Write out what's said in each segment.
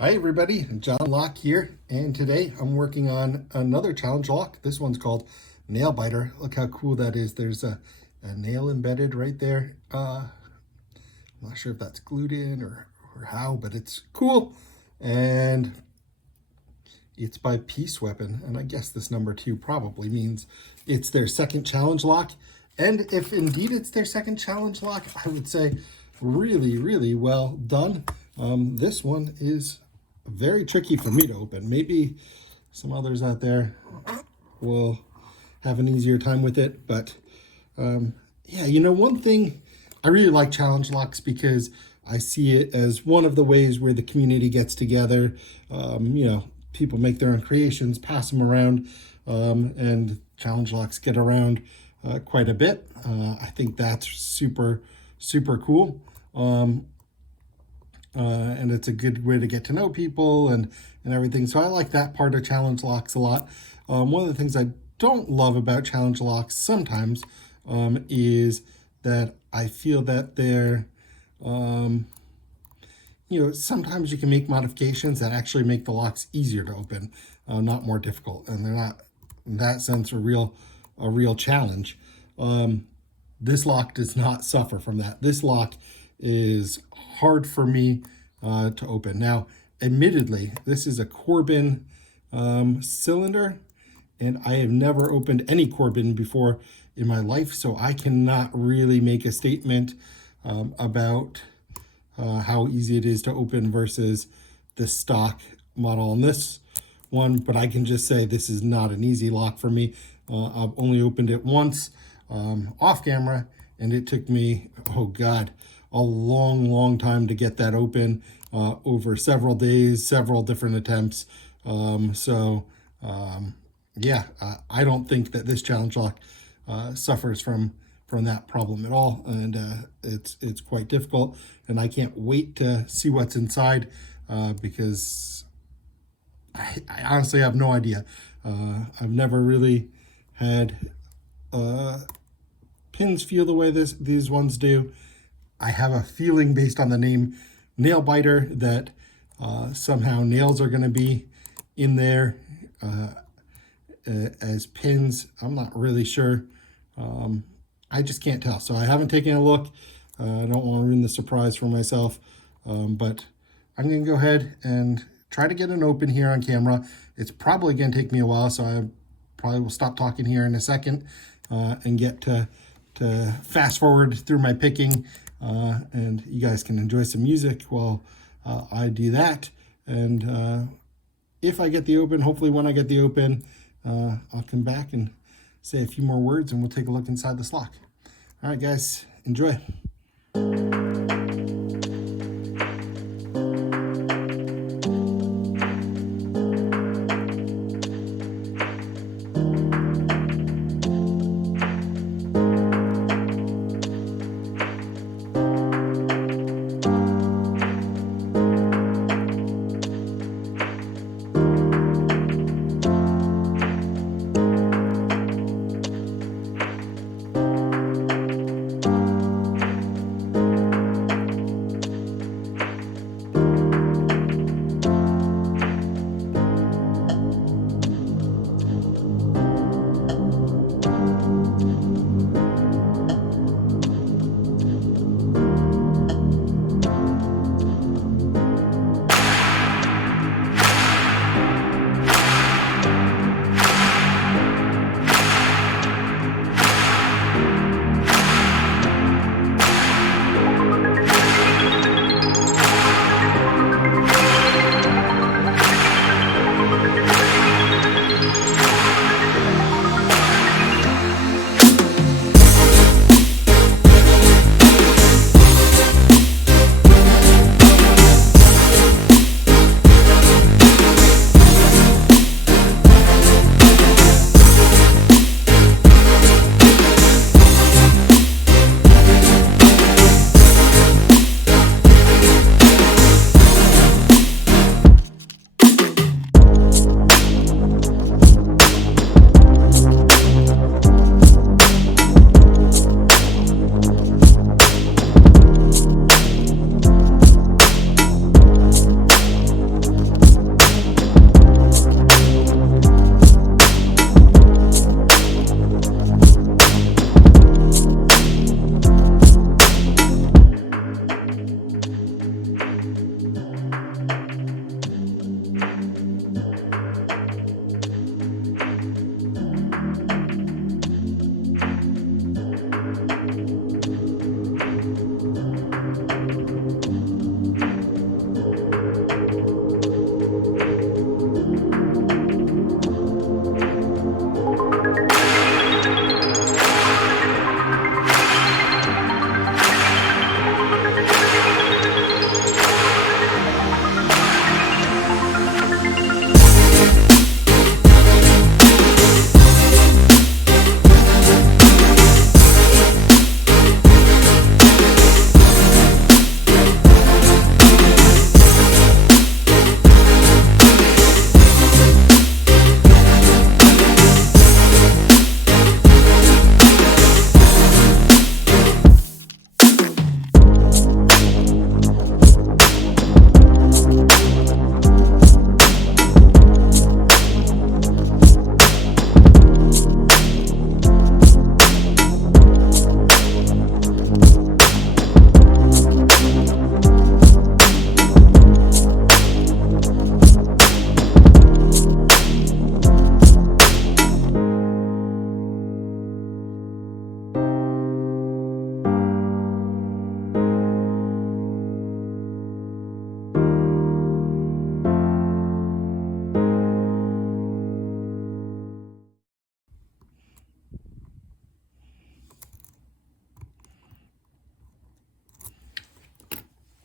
Hi everybody, John Locke here, and today I'm working on another challenge lock. This one's called Nail Biter. Look how cool that is. There's a nail embedded right there. I'm not sure if that's glued in or how, but it's cool. And it's by Peaceweapon, and I guess this number 2 probably means it's their second challenge lock. And if indeed it's their second challenge lock, I would say really well done. This one is very tricky for me to open. Maybe some others out there will have an easier time with it, but yeah, one thing, I really like challenge locks because I see it as one of the ways where the community gets together. People make their own creations, pass them around, and challenge locks get around quite a bit. I think that's super cool. And it's a good way to get to know people and everything. So I like that part of challenge locks a lot. One of the things I don't love about challenge locks sometimes is that I feel that they're, sometimes you can make modifications that actually make the locks easier to open, not more difficult. And they're not, in that sense, a real challenge. This lock does not suffer from that. This lock is hard for me to open. Now, admittedly, this is a Corbin cylinder, and I have never opened any Corbin before in my life, so I cannot really make a statement about how easy it is to open versus the stock model on this one, but I can just say this is not an easy lock for me. I've only opened it once off camera, and it took me, oh God, a long time to get that open over several days, several different attempts. Yeah, I don't think that this challenge lock suffers from that problem at all, and it's quite difficult, and I can't wait to see what's inside because I honestly have no idea. I've never really had pins feel the way these ones do. I have a feeling based on the name Nail Biter that somehow nails are going to be in there as pins. I'm not really sure. I just can't tell. So I haven't taken a look. I don't want to ruin the surprise for myself. But I'm going to go ahead and try to get an open here on camera. It's probably going to take me a while, so I probably will stop talking here in a second and get to fast forward through my picking. And you guys can enjoy some music while I do that. And if I get the open, hopefully when I get the open, I'll come back and say a few more words and we'll take a look inside this lock. All right, guys, enjoy.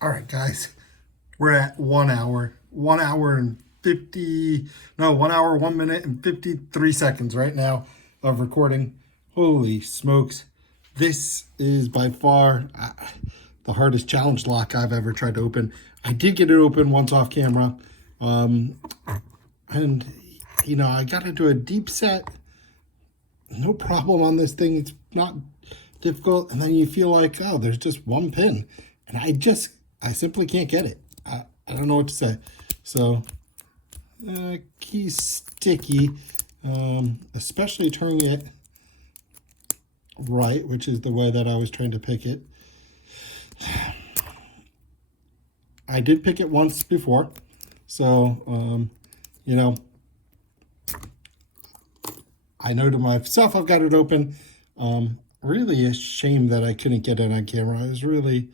All right, guys, we're at 1 hour and 50, no, 1 hour, 1 minute and 53 seconds right now of recording. Holy smokes. This is by far the hardest challenge lock I've ever tried to open. I did get it open once off camera. And, you know, I got into a deep set. No problem on this thing. It's not difficult. And then you feel like, oh, there's just one pin. And I simply can't get it. I don't know what to say. So, key sticky, especially turning it right, which is the way that I was trying to pick it. I did pick it once before. So, you know, I know to myself I've got it open. Really a shame that I couldn't get it on camera. I was really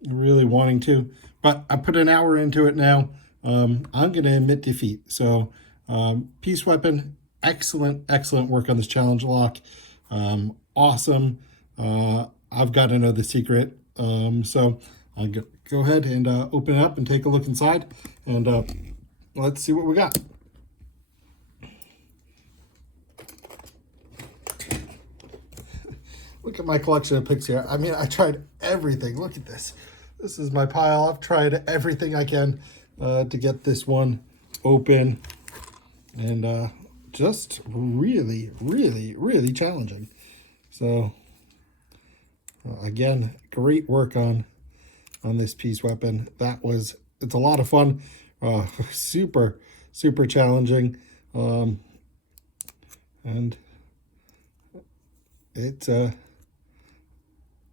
wanting to, but I put an hour into it now. I'm going to admit defeat. So, Peaceweapon, excellent work on this challenge lock. Awesome. I've got to know the secret. So I'll go ahead and open it up and take a look inside, and let's see what we got. Look at my collection of picks here. I mean, I tried everything. Look at this. This is my pile. I've tried everything I can to get this one open, and just really challenging. So again, great work on this Peaceweapon. It's a lot of fun. Super challenging, and it's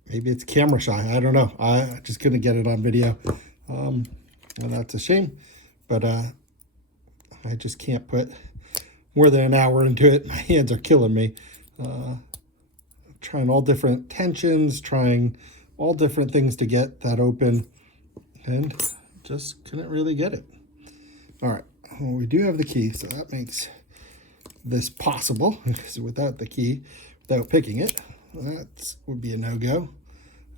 maybe it's camera shy. I don't know. I just couldn't get it on video. And that's a shame. But I just can't put more than an hour into it. My hands are killing me. Trying all different tensions, trying all different things to get that open, and just couldn't really get it. All right. Well, we do have the key, so that makes this possible. Because without the key, without picking it, that would be a no-go.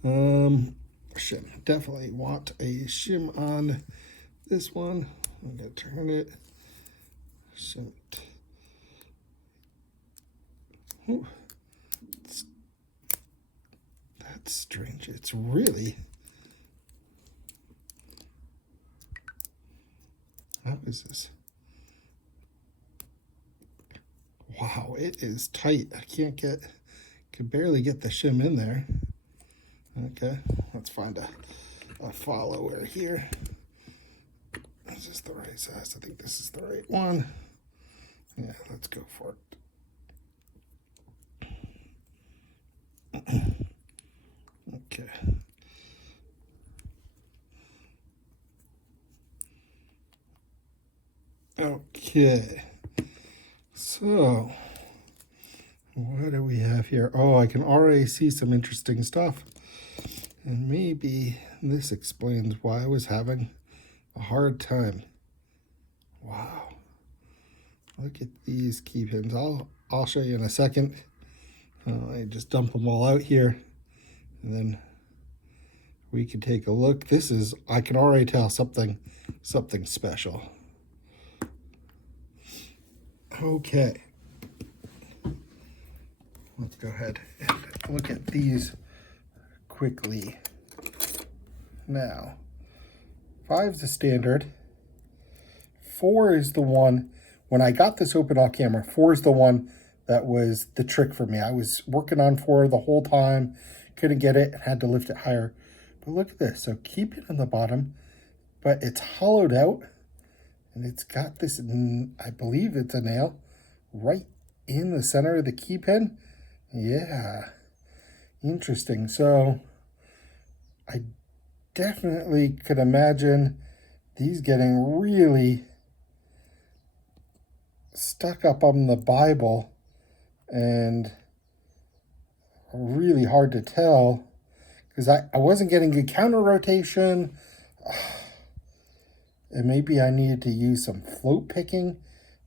Shim. Definitely want a shim on this one. I'm going to turn it. Shim it. Ooh. That's strange. It's really... How is this? Wow, it is tight. I can barely get the shim in there. Okay, let's find a follower here. Is this the right size? I think this is the right one. Yeah, let's go for it. Okay. Okay. So, what do we have here? Oh, I can already see some interesting stuff. And maybe this explains why I was having a hard time. Wow. Look at these key pins. I'll show you in a second. I just dump them all out here, and then we can take a look. I can already tell something special. Okay. Let's go ahead and look at these quickly. Now, 5's the standard. 4 is the one, when I got this open off camera, 4 is the one that was the trick for me. I was working on 4 the whole time, couldn't get it, and had to lift it higher. But look at this. So keep it on the bottom, but it's hollowed out, and it's got this, I believe it's a nail, right in the center of the key pin. Yeah, interesting. So I definitely could imagine these getting really stuck up on the Bible and really hard to tell, because I wasn't getting good counter rotation, and maybe I needed to use some float picking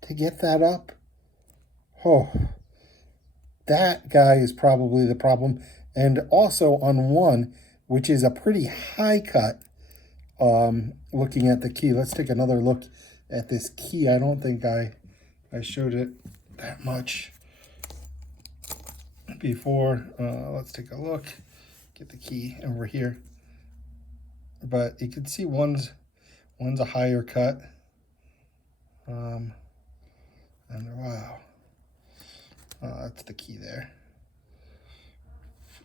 to get that up. Oh, that guy is probably the problem. And also on one, which is a pretty high cut. Looking at the key, let's take another look at this key. I don't think I showed it that much before. Let's take a look. Get the key over here. But you can see one's a higher cut. And wow, that's the key there.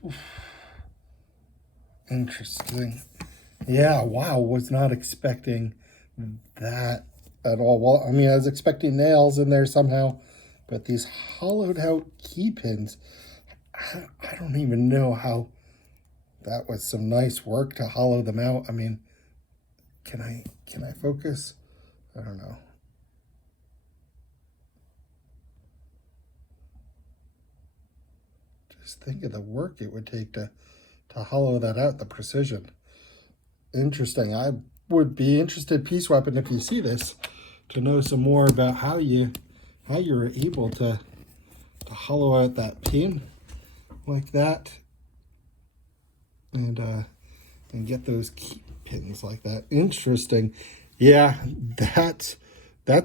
Oof. Interesting. Yeah, wow, was not expecting that at all. Well, I mean, I was expecting nails in there somehow, but these hollowed out key pins, I don't even know how. That was some nice work to hollow them out. I mean, can I focus? I don't know. Just think of the work it would take to hollow that out, the precision. Interesting. I would be interested, Peaceweapon, if you see this, to know some more about how you were able to hollow out that pin like that, and get those key pins like that. Interesting. Yeah, that's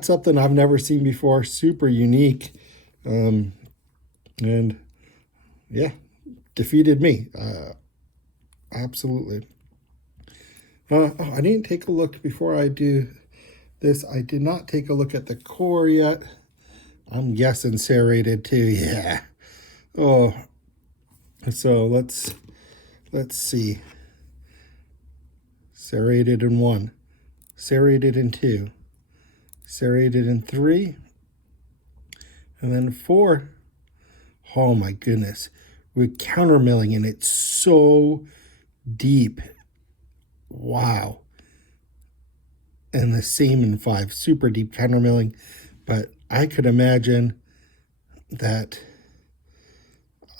something I've never seen before. Super unique, and yeah, defeated me. Absolutely. Oh, I didn't take a look before I do this. I did not take a look at the core yet. I'm guessing serrated too. Yeah. Oh, so let's see. Serrated in 1, serrated in 2, serrated in 3, and then 4. Oh my goodness. With countermilling, and it's so deep. Wow. And the same in 5, super deep countermilling. But I could imagine that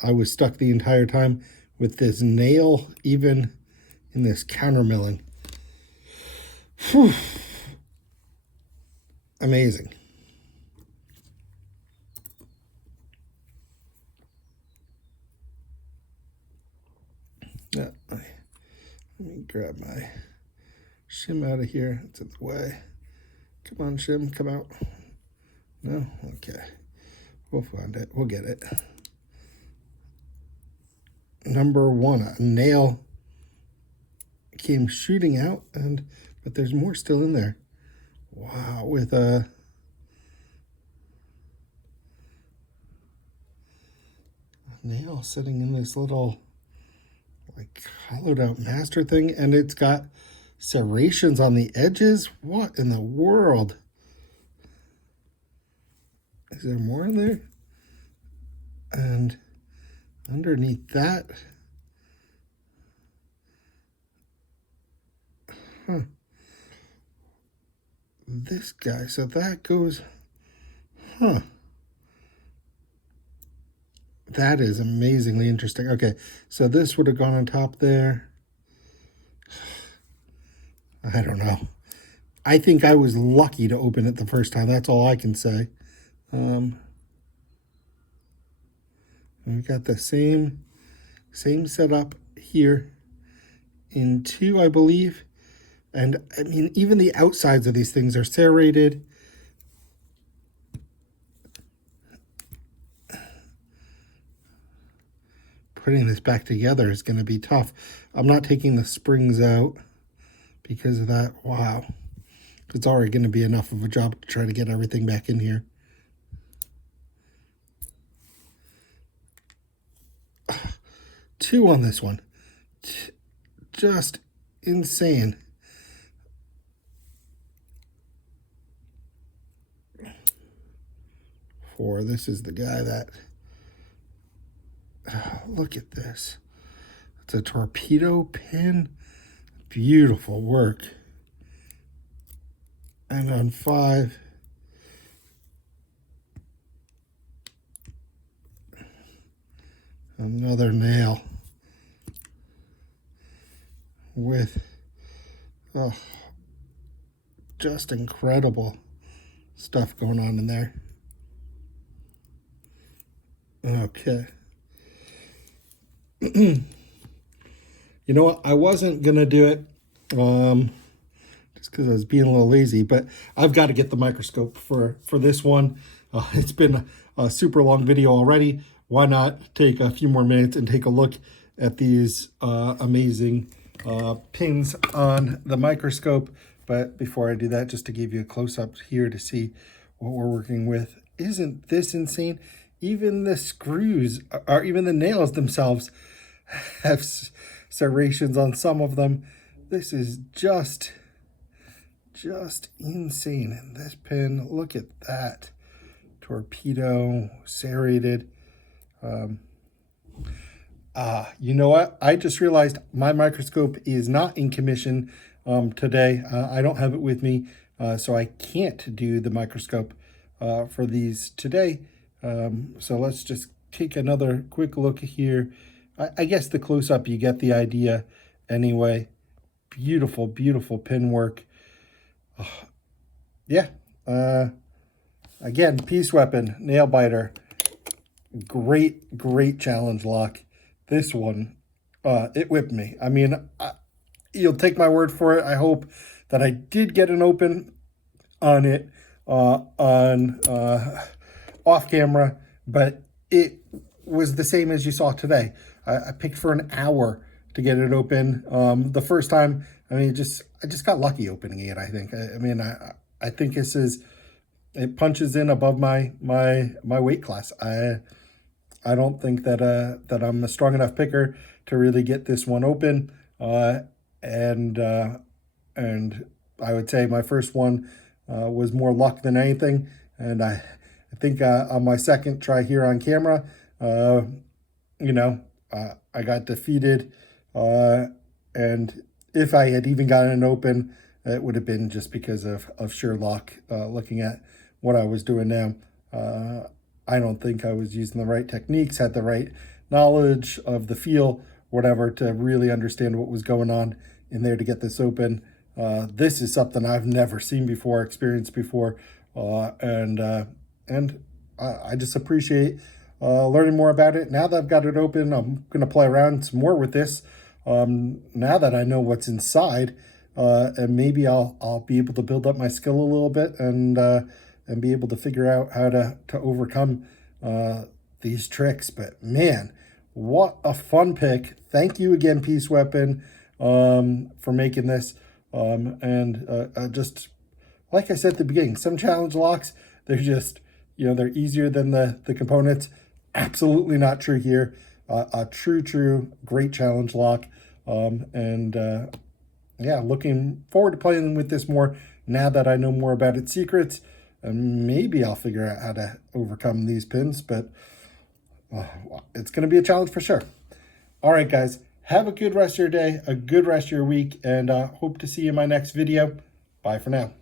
I was stuck the entire time with this nail, even in this countermilling. Whew. Amazing. Let me grab my shim out of here. It's in the way. Come on, shim, come out. No? Okay. We'll find it. We'll get it. Number 1, a nail came shooting out, but there's more still in there. Wow, with a nail sitting in this little like hollowed out master thing, and it's got serrations on the edges. What in the world? Is there more in there? And underneath that, this guy, so that goes, that is amazingly interesting. Okay, so this would have gone on top there. I don't know. I think I was lucky to open it the first time. That's all I can say. We got the same setup here in 2, I believe. And I mean, even the outsides of these things are serrated. Putting this back together is going to be tough. I'm not taking the springs out because of that. Wow. It's already going to be enough of a job to try to get everything back in here. Two on this one. Just insane. Four. This is the guy that... look at this. It's a torpedo pin. Beautiful work. And on 5, another nail with just incredible stuff going on in there. Okay. You know what? I wasn't going to do it just because I was being a little lazy, but I've got to get the microscope for this one. It's been a super long video already. Why not take a few more minutes and take a look at these amazing pins on the microscope. But before I do that, just to give you a close-up here to see what we're working with. Isn't this insane? Even the screws, or even the nails themselves, have serrations on some of them. This is just insane. And this pin, look at that. Torpedo, serrated. You know what? I just realized my microscope is not in commission today. I don't have it with me, so I can't do the microscope for these today. So let's just take another quick look here. I guess the close-up, you get the idea anyway. Beautiful, beautiful pin work. Yeah. Again, Peaceweapon, nail biter. Great challenge lock. This one, it whipped me. I mean, you'll take my word for it. I hope that I did get an open on it off camera, but it was the same as you saw today. I picked for an hour to get it open. The first time, I mean, I just got lucky opening it, I think. I think this is, it punches in above my weight class. I don't think that that I'm a strong enough picker to really get this one open. And I would say my first one was more luck than anything. And I think on my second try here on camera, I got defeated. And if I had even gotten an open, it would have been just because of sheer luck, looking at what I was doing now. I don't think I was using the right techniques, had the right knowledge of the feel, whatever, to really understand what was going on in there to get this open. This is something I've never seen before, experienced before, and I just appreciate learning more about it. Now that I've got it open, I'm going to play around some more with this. Now that I know what's inside, and maybe I'll be able to build up my skill a little bit and be able to figure out how to overcome these tricks. But man, what a fun pick. Thank you again, Peaceweapon, for making this. Just like I said at the beginning, some challenge locks, they're just, they're easier than the components. Absolutely not true here. A true great challenge lock. Yeah, looking forward to playing with this more now that I know more about its secrets. And maybe I'll figure out how to overcome these pins, but it's going to be a challenge for sure. All right, guys, have a good rest of your day, a good rest of your week, and hope to see you in my next video. Bye for now.